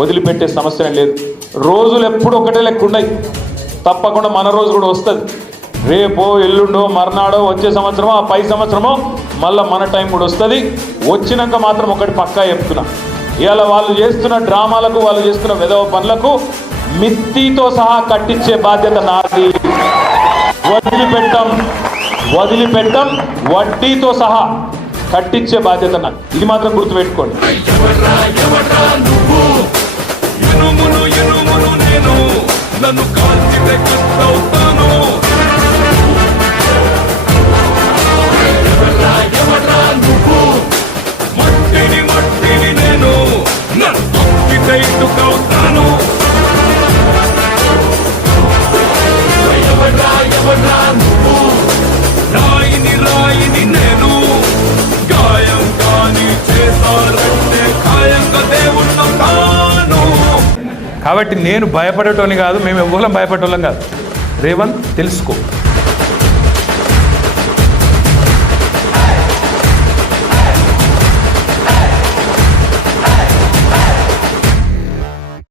వదిలిపెట్టే సమస్య లేదు. రోజులు ఎప్పుడు ఒకటే లెక్క ఉన్నాయి. తప్పకుండా మన రోజు కూడా వస్తుంది. రేపో ఎల్లుండో మర్నాడో వచ్చే సంవత్సరమో ఆ పై సంవత్సరమో మళ్ళీ మన టైం కూడా వస్తుంది. వచ్చినాక మాత్రం ఒకటి పక్కా చెప్తున్నా, ఇవాళ వాళ్ళు చేస్తున్న డ్రామాలకు, వాళ్ళు చేస్తున్న విధవ పనులకు మిత్తితో సహా కట్టించే బాధ్యత నాది. వదిలిపెట్టం, వడ్డీతో సహా కట్టించే బాధ్యత నాది. ఇది మాత్రం గుర్తుపెట్టుకోండి. నన్ను కాల్చితే కష్టవుతాను. నువ్వు మట్టిని నేను నన్ను తప్పితే ఇటుకవుతాను. నువ్వు రాయిని నేను గాయం కాని చేశారంటే ఖాయంగా దేవుణ్ణవుతాను. కాబట్టి నేను భయపడేటోని కాదు, మేము ఎవ్వరం భయపడేటోళ్ళం కాదు. రేవంత్ తెలుసుకో.